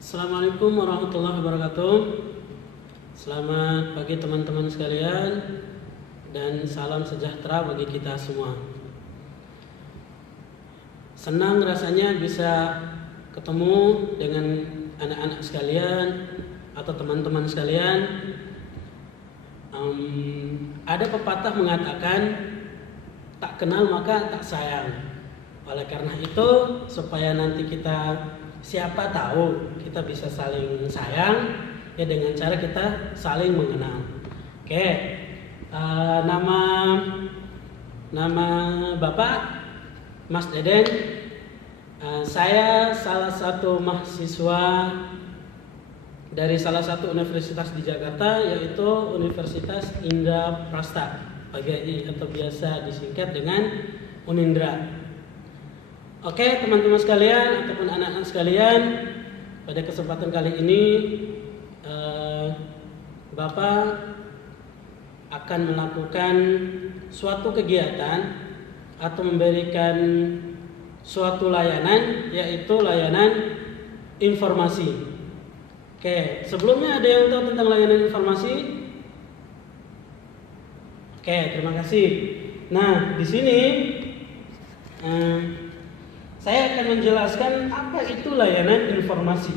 Assalamualaikum warahmatullahi wabarakatuh. Selamat pagi teman-teman sekalian dan salam sejahtera bagi kita semua. Senang rasanya bisa ketemu dengan anak-anak sekalian atau teman-teman sekalian. Ada pepatah mengatakan tak kenal maka tak sayang. Oleh karena itu, supaya nanti kita siapa tahu kita bisa saling sayang ya dengan cara kita saling mengenal. Oke, nama Bapak Mas Deden. Saya salah satu mahasiswa dari salah satu universitas di Jakarta, yaitu Universitas Indraprasta PGI atau biasa disingkat dengan Unindra. Oke teman-teman sekalian ataupun anak-anak sekalian, pada kesempatan kali ini Bapak akan melakukan suatu kegiatan atau memberikan suatu layanan, yaitu layanan informasi. Oke, sebelumnya ada yang tahu tentang layanan informasi? Oke, terima kasih. Nah, di sini saya akan menjelaskan apa itu layanan informasi.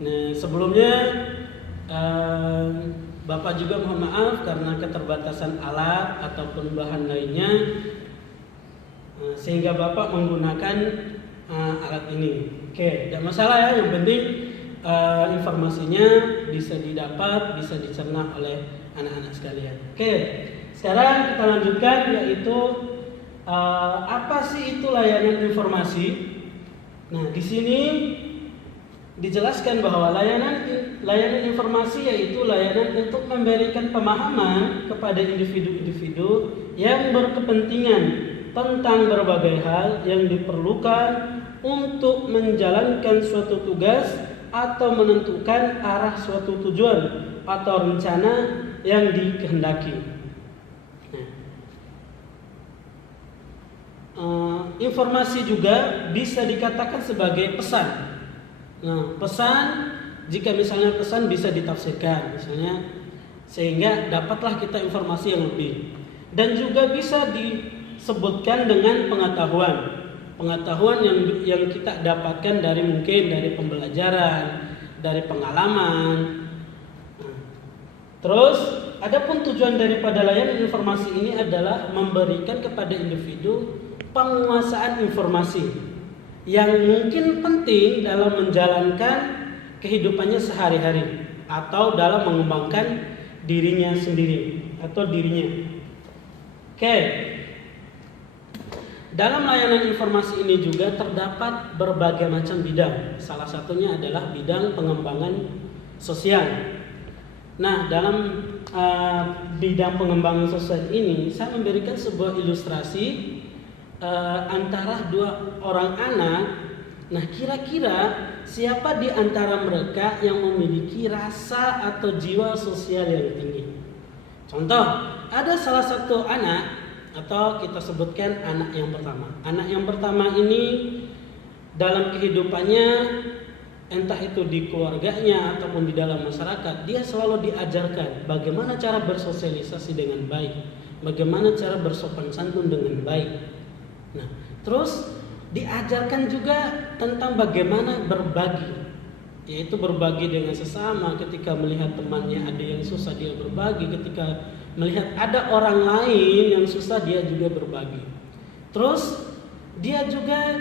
Nah, sebelumnya Bapak juga mohon maaf karena keterbatasan alat ataupun bahan lainnya, sehingga Bapak menggunakan alat ini. Oke, tidak masalah ya. Yang penting informasinya bisa didapat, bisa dicerna oleh anak-anak sekalian. Oke, sekarang kita lanjutkan, yaitu apa sih itu layanan informasi? Nah, di sini dijelaskan bahwa layanan informasi yaitu layanan untuk memberikan pemahaman kepada individu-individu yang berkepentingan tentang berbagai hal yang diperlukan untuk menjalankan suatu tugas atau menentukan arah suatu tujuan atau rencana yang dikehendaki. Informasi juga bisa dikatakan sebagai pesan. Nah, pesan, jika misalnya pesan bisa ditafsirkan, misalnya sehingga dapatlah kita informasi yang lebih. Dan juga bisa disebutkan dengan pengetahuan yang kita dapatkan dari pembelajaran, dari pengalaman. Nah, terus, adapun tujuan daripada layanan informasi ini adalah memberikan kepada individu penguasaan informasi yang mungkin penting dalam menjalankan kehidupannya sehari-hari atau dalam mengembangkan dirinya sendiri atau dirinya. Oke. Dalam layanan informasi ini juga terdapat berbagai macam bidang. Salah satunya adalah bidang pengembangan sosial. Nah, dalam bidang pengembangan sosial ini saya memberikan sebuah ilustrasi antara dua orang anak. Nah, kira-kira siapa di antara mereka yang memiliki rasa atau jiwa sosial yang tinggi? Contoh, ada salah satu anak, atau kita sebutkan anak yang pertama. Anak yang pertama ini dalam kehidupannya, entah itu di keluarganya ataupun di dalam masyarakat, dia selalu diajarkan bagaimana cara bersosialisasi dengan baik, bagaimana cara bersopan santun dengan baik. Nah, terus diajarkan juga tentang bagaimana berbagi, yaitu berbagi dengan sesama. Ketika melihat temannya ada yang susah, dia berbagi. Ketika melihat ada orang lain yang susah, dia juga berbagi. Terus dia juga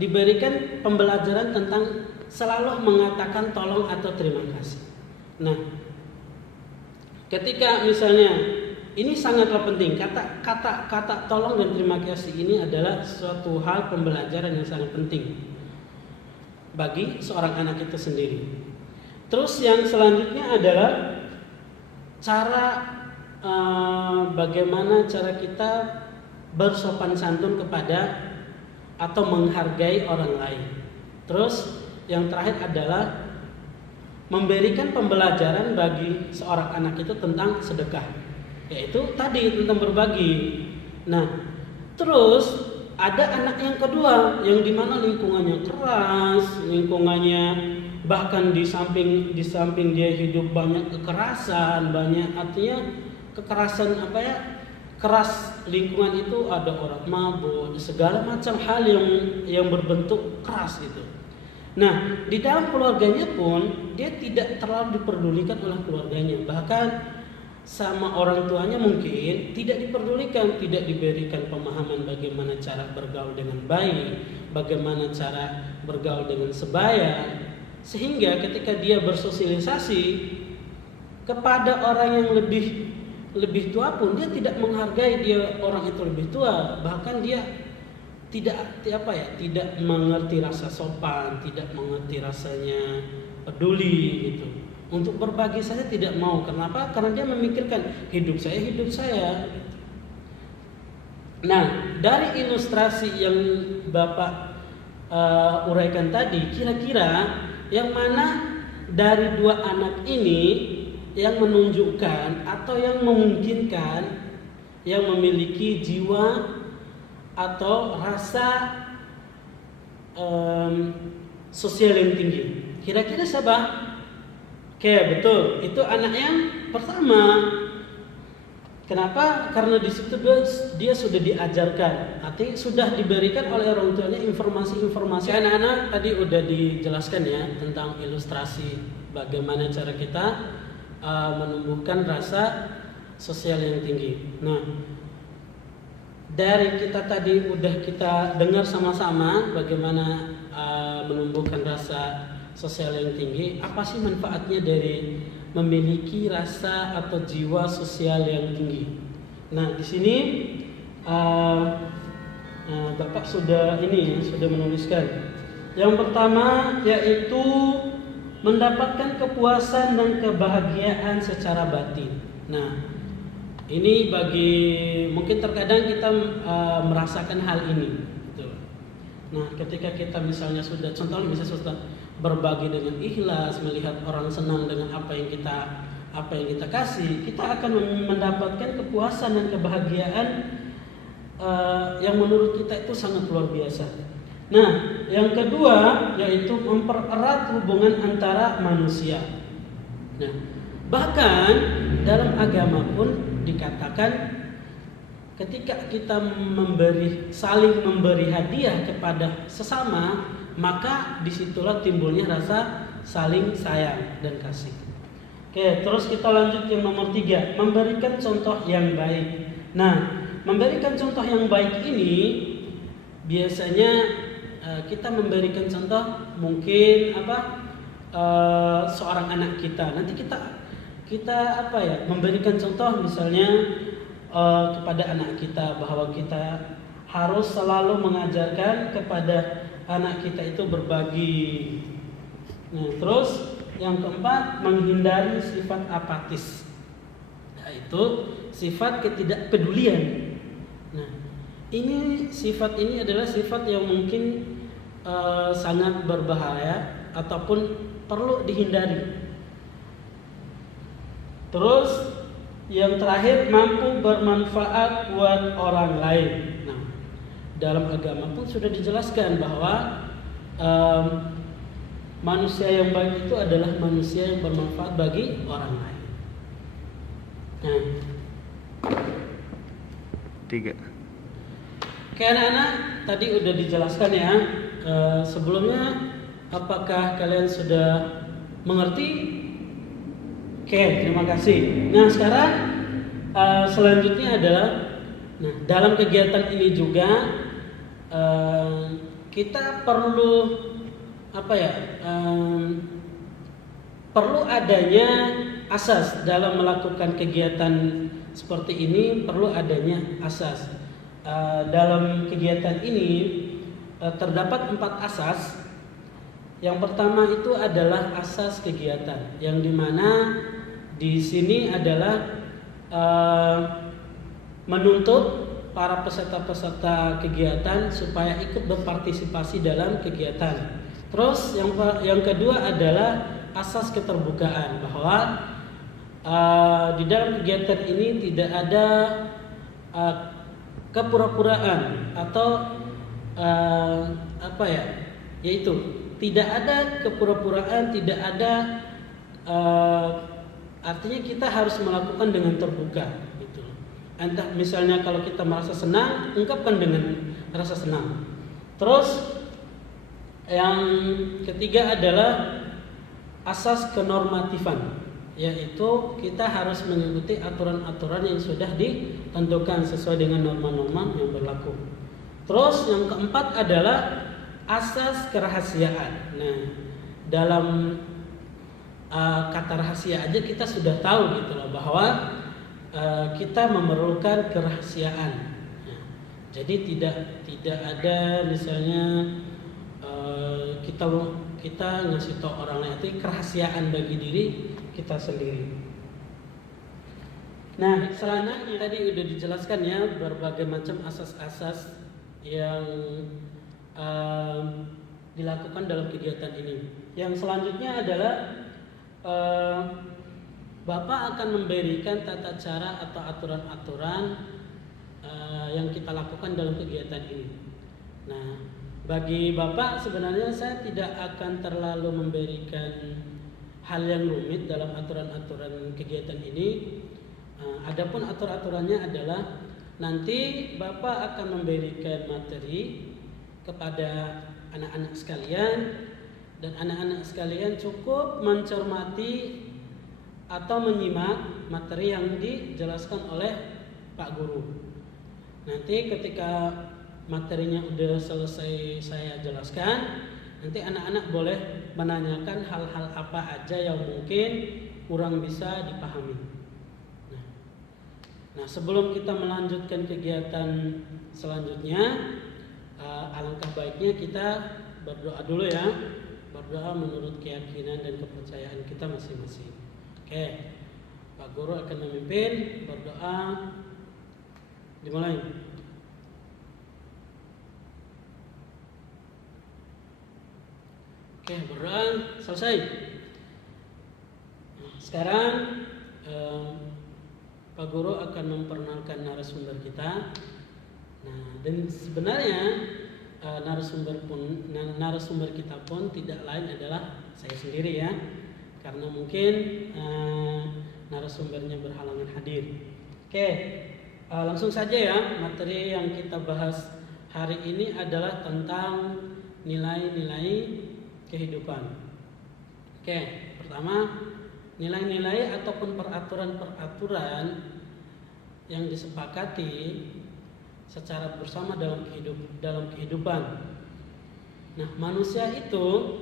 diberikan pembelajaran tentang selalu mengatakan tolong atau terima kasih. Nah, ketika misalnya ini sangatlah penting, kata tolong dan terima kasih ini adalah suatu hal pembelajaran yang sangat penting bagi seorang anak itu sendiri. Terus yang selanjutnya adalah bagaimana cara kita bersopan santun kepada atau menghargai orang lain. Terus yang terakhir adalah memberikan pembelajaran bagi seorang anak itu tentang sedekah, yaitu tadi tentang berbagi. Nah, terus ada anak yang kedua yang dimana lingkungannya keras, lingkungannya bahkan di samping dia hidup banyak kekerasan, banyak artinya kekerasan keras lingkungan itu, ada orang mabuk, segala macam hal yang berbentuk keras gitu. Nah, di dalam keluarganya pun dia tidak terlalu diperdulikan oleh keluarganya, bahkan sama orang tuanya mungkin tidak diperdulikan, tidak diberikan pemahaman bagaimana cara bergaul dengan baik, bagaimana cara bergaul dengan sebaya, sehingga ketika dia bersosialisasi kepada orang yang lebih tua pun dia tidak menghargai dia orang itu lebih tua, bahkan dia tidak mengerti rasa sopan, tidak mengerti rasanya peduli gitu. Untuk berbagi saja tidak mau. Kenapa? Karena dia memikirkan hidup saya. Nah, dari ilustrasi yang Bapak uraikan tadi, kira-kira yang mana dari dua anak ini yang menunjukkan atau yang memungkinkan yang memiliki jiwa atau rasa sosial yang tinggi? Kira-kira siapa? Oke, betul. Itu anak yang pertama. Kenapa? Karena di situ dia sudah diajarkan, artinya sudah diberikan oleh orang tuanya informasi-informasi. Anak-anak tadi udah dijelaskan ya tentang ilustrasi bagaimana cara kita menumbuhkan rasa sosial yang tinggi. Nah, dari kita tadi udah kita dengar sama-sama bagaimana menumbuhkan rasa sosial yang tinggi. Apa sih manfaatnya dari memiliki rasa atau jiwa sosial yang tinggi? Nah, di sini Bapak sudah menuliskan. Yang pertama yaitu mendapatkan kepuasan dan kebahagiaan secara batin. Nah, ini mungkin terkadang kita merasakan hal ini. Gitu. Nah, ketika kita misalnya sudah berbagi dengan ikhlas, melihat orang senang dengan apa yang kita kasih, kita akan mendapatkan kepuasan dan kebahagiaan yang menurut kita itu sangat luar biasa. Nah, yang kedua yaitu mempererat hubungan antara manusia. Nah, bahkan dalam agama pun dikatakan ketika kita saling memberi hadiah kepada sesama, maka disitulah timbulnya rasa saling sayang dan kasih. Oke, terus kita lanjut yang nomor 3, memberikan contoh yang baik. Nah, memberikan contoh yang baik ini biasanya kita memberikan contoh mungkin seorang anak kita. Nanti kita memberikan contoh misalnya kepada anak kita bahwa kita harus selalu mengajarkan kepada anak kita itu berbagi. Nah, terus yang keempat, menghindari sifat apatis, yaitu sifat ketidakpedulian. Nah, sifat ini adalah sifat yang mungkin sangat berbahaya ataupun perlu dihindari. Terus yang terakhir, mampu bermanfaat buat orang lain. Nah, dalam agama pun sudah dijelaskan bahwa manusia yang baik itu adalah manusia yang bermanfaat bagi orang lain. Nah, 3. Oke anak-anak, tadi udah dijelaskan ya. Sebelumnya apakah kalian sudah mengerti? Oke, terima kasih. Nah, sekarang selanjutnya adalah dalam kegiatan ini juga kita perlu perlu adanya asas dalam melakukan kegiatan seperti ini. Perlu adanya asas dalam kegiatan ini. Terdapat 4 asas. Yang pertama itu adalah asas kegiatan, yang dimana di sini adalah menuntut para peserta kegiatan supaya ikut berpartisipasi dalam kegiatan. Terus yang kedua adalah asas keterbukaan, bahwa di dalam kegiatan ini tidak ada kepura-puraan atau apa ya? Yaitu tidak ada kepura-puraan, tidak ada artinya kita harus melakukan dengan terbuka gitu. Entah misalnya kalau kita merasa senang, ungkapkan dengan rasa senang. Terus yang ketiga adalah asas kenormatifan, yaitu kita harus mengikuti aturan-aturan yang sudah ditentukan sesuai dengan norma-norma yang berlaku. Terus yang keempat adalah asas kerahasiaan. Nah, dalam kata rahasia aja kita sudah tahu gitu loh, bahwa kita memerlukan kerahasiaan. Nah, jadi tidak ada misalnya kita ngasih tahu orang lain, itu kerahasiaan bagi diri kita sendiri. Nah, selanjutnya tadi udah dijelaskan ya berbagai macam asas-asas yang dilakukan dalam kegiatan ini. Yang selanjutnya adalah Bapak akan memberikan tata cara atau aturan-aturan yang kita lakukan dalam kegiatan ini. Nah, bagi Bapak sebenarnya saya tidak akan terlalu memberikan hal yang rumit dalam aturan-aturan kegiatan ini. Adapun aturan-aturannya adalah nanti Bapak akan memberikan materi kepada anak-anak sekalian, dan anak-anak sekalian cukup mencermati atau menyimak materi yang dijelaskan oleh Pak Guru. Nanti ketika materinya udah selesai saya jelaskan, nanti anak-anak boleh menanyakan hal-hal apa aja yang mungkin kurang bisa dipahami. Nah, sebelum kita melanjutkan kegiatan selanjutnya, alangkah baiknya kita berdoa dulu ya. Berdoa menurut keyakinan dan kepercayaan kita masing-masing. Oke, Pak Guru akan memimpin berdoa. Dimulai. Oke, berdoa selesai. Sekarang Pak Guru akan memperkenalkan narasumber kita. Nah, dan sebenarnya narasumber kita pun tidak lain adalah saya sendiri ya, karena mungkin narasumbernya berhalangan hadir. Oke, langsung saja ya. Materi yang kita bahas hari ini adalah tentang nilai-nilai kehidupan. Oke, pertama, nilai-nilai ataupun peraturan-peraturan yang disepakati secara bersama dalam kehidupan. Nah, manusia itu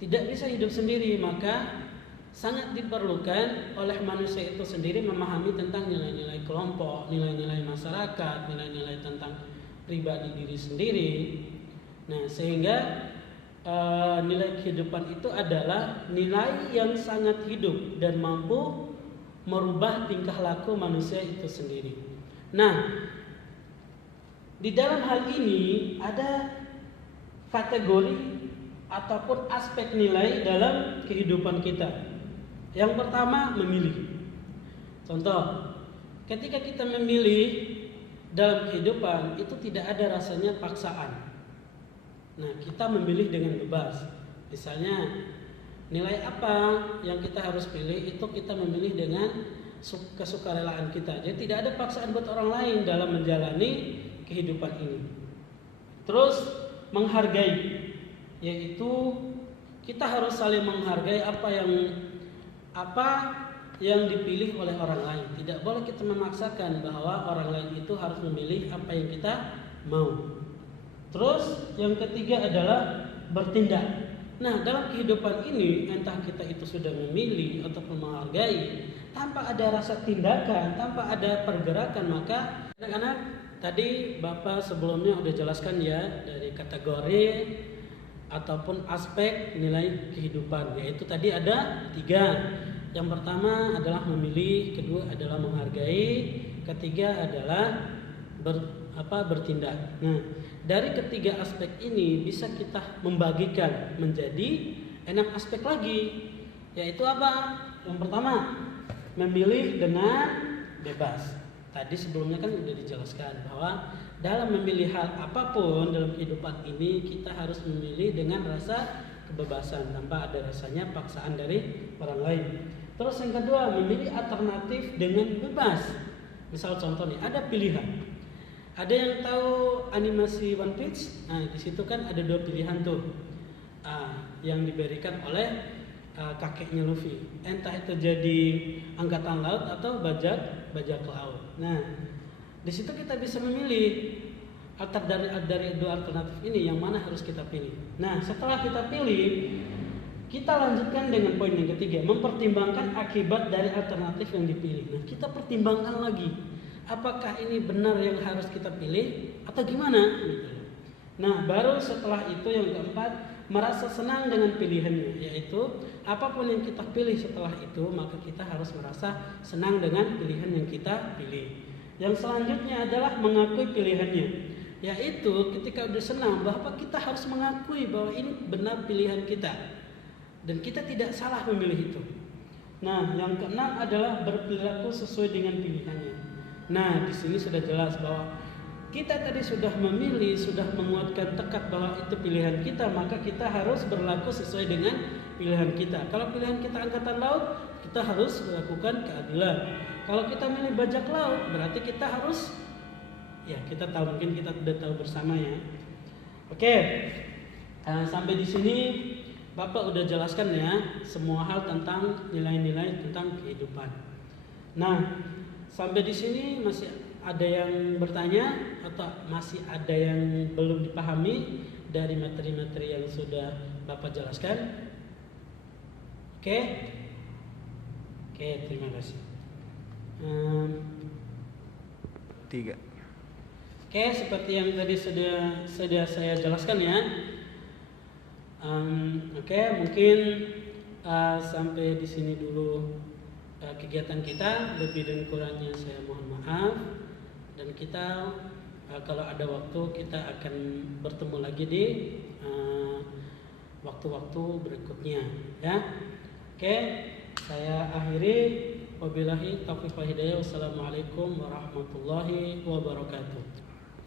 tidak bisa hidup sendiri, maka sangat diperlukan oleh manusia itu sendiri memahami tentang nilai-nilai kelompok, nilai-nilai masyarakat, nilai-nilai tentang pribadi diri sendiri. Nah, sehingga nilai kehidupan itu adalah nilai yang sangat hidup dan mampu merubah tingkah laku manusia itu sendiri. Nah, di dalam hal ini ada kategori ataupun aspek nilai dalam kehidupan kita. Yang pertama, memilih. Contoh, ketika kita memilih dalam kehidupan itu tidak ada rasanya paksaan. Nah, kita memilih dengan bebas. Misalnya, nilai apa yang kita harus pilih itu kita memilih dengan kesukarelaan kita. Jadi tidak ada paksaan buat orang lain dalam menjalani kehidupan ini. Terus menghargai, yaitu kita harus saling menghargai apa yang dipilih oleh orang lain. Tidak boleh kita memaksakan bahwa orang lain itu harus memilih apa yang kita mau. Terus yang ketiga adalah bertindak. Nah, dalam kehidupan ini entah kita itu sudah memilih ataupun menghargai, tanpa ada rasa tindakan, tanpa ada pergerakan, maka anak-anak tadi Bapak sebelumnya udah jelaskan ya dari kategori ataupun aspek nilai kehidupan, yaitu tadi ada 3. Yang pertama adalah memilih, kedua adalah menghargai, ketiga adalah bertindak. Nah, dari ketiga aspek ini bisa kita membagikan menjadi 6 aspek lagi, yaitu apa? Yang pertama, memilih dengan bebas. Tadi sebelumnya kan sudah dijelaskan bahwa dalam memilih hal apapun dalam kehidupan ini kita harus memilih dengan rasa kebebasan tanpa ada rasanya paksaan dari orang lain. Terus yang kedua, memilih alternatif dengan bebas. Misal contoh nih, ada pilihan. Ada yang tahu animasi One Piece? Nah, di situ kan ada 2 pilihan tuh. Yang diberikan oleh kakeknya Luffy, entah itu jadi angkatan laut atau bajak laut. Nah, di situ kita bisa memilih dari 2 alternatif ini yang mana harus kita pilih. Nah, setelah kita pilih, kita lanjutkan dengan poin yang ketiga, mempertimbangkan akibat dari alternatif yang dipilih. Nah, kita pertimbangkan lagi, apakah ini benar yang harus kita pilih atau gimana? Nah, baru setelah itu yang keempat, merasa senang dengan pilihannya, yaitu apapun yang kita pilih setelah itu, maka kita harus merasa senang dengan pilihan yang kita pilih. Yang selanjutnya adalah mengakui pilihannya, yaitu ketika udah senang bahwa kita harus mengakui bahwa ini benar pilihan kita dan kita tidak salah memilih itu. Nah, yang keenam adalah berperilaku sesuai dengan pilihannya. Nah, di sini sudah jelas bahwa kita tadi sudah memilih, sudah menguatkan tekad bahwa itu pilihan kita, maka kita harus berlaku sesuai dengan pilihan kita. Kalau pilihan kita angkatan laut, kita harus melakukan keadilan. Kalau kita milih bajak laut, berarti kita harus, ya kita tahu, mungkin kita sudah tahu bersama ya. Oke, sampai di sini Bapak udah jelaskan ya semua hal tentang nilai-nilai tentang kehidupan. Nah, sampai di sini masih ada yang bertanya atau masih ada yang belum dipahami dari materi-materi yang sudah Bapak jelaskan? Oke, terima kasih. 3. Oke, seperti yang tadi sudah saya jelaskan ya. Oke, mungkin sampai di sini dulu kegiatan kita. Lebih dan kurangnya saya mohon maaf. Dan kita kalau ada waktu kita akan bertemu lagi di waktu-waktu berikutnya ya. Oke, saya akhiri. Wabillahi taufiq wal hidayah. Wassalamualaikum warahmatullahi wabarakatuh.